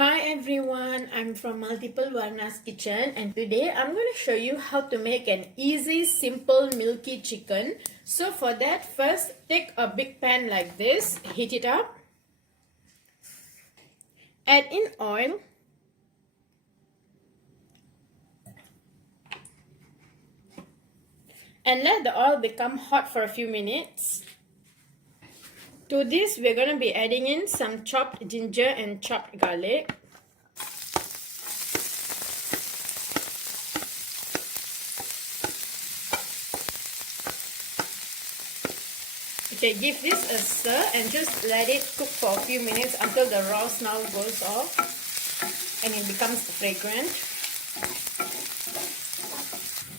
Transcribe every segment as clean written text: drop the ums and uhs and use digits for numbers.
Hi everyone, I'm from Multiplewarnas kitchen and today I'm going to show you how to make an easy, simple milky chicken. So for that, first take a big pan like this, heat it up, add in oil, and let the oil become hot for a few minutes. To this, we're going to be adding in some chopped ginger and chopped garlic. Okay, give this a stir and just let it cook for a few minutes until the raw smell goes off and it becomes fragrant.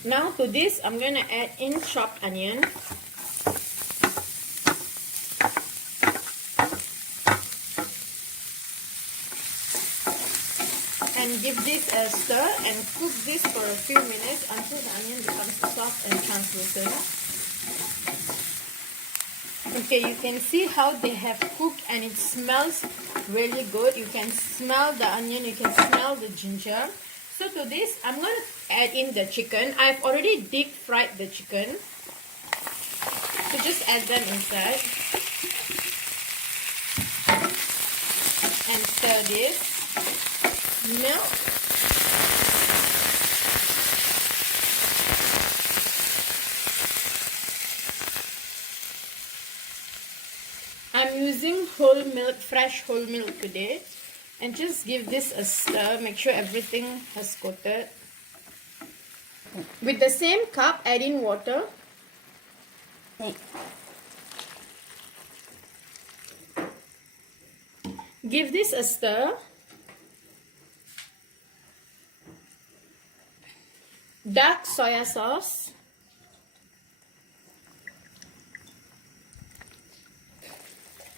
Now to this, I'm going to add in chopped onion. And give this a stir and cook this for a few minutes until the onion becomes soft and translucent. Okay, you can see how they have cooked and it smells really good. You can smell the onion, you can smell the ginger. So to this, I'm going to add in the chicken. I've already deep fried the chicken. So just add them inside. And stir this. Milk. I'm using whole milk, fresh whole milk today, and just give this a stir. Make sure everything has coated. With the same cup, add in water. Give this a stir. Dark soya sauce.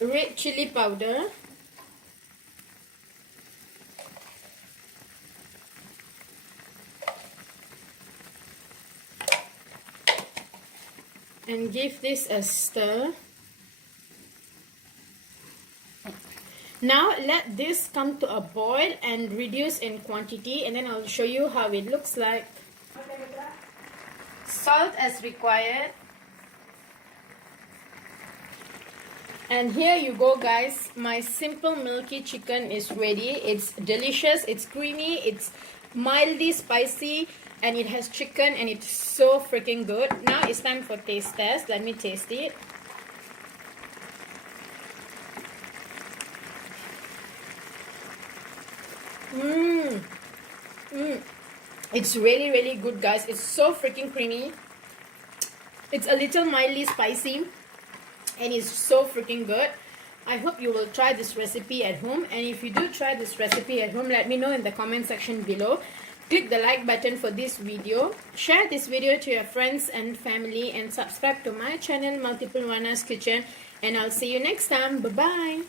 Red chili powder. And give this a stir. Now let this come to a boil and reduce in quantity, and then I'll show you how it looks like. Salt as required. And here you go guys, my simple milky chicken is ready. It's delicious, it's creamy, it's mildly spicy, and it has chicken and it's so freaking good. Now it's time for taste test. Let me taste it. It's really good guys. It's so freaking creamy. It's a little mildly spicy and it's so freaking good. I hope you will try this recipe at home, and if you do try this recipe at home, let me know in the comment section below. Click the like button for this video, share this video to your friends and family, and subscribe to my channel Multiplewarnas Kitchen, and I'll see you next time. Bye bye.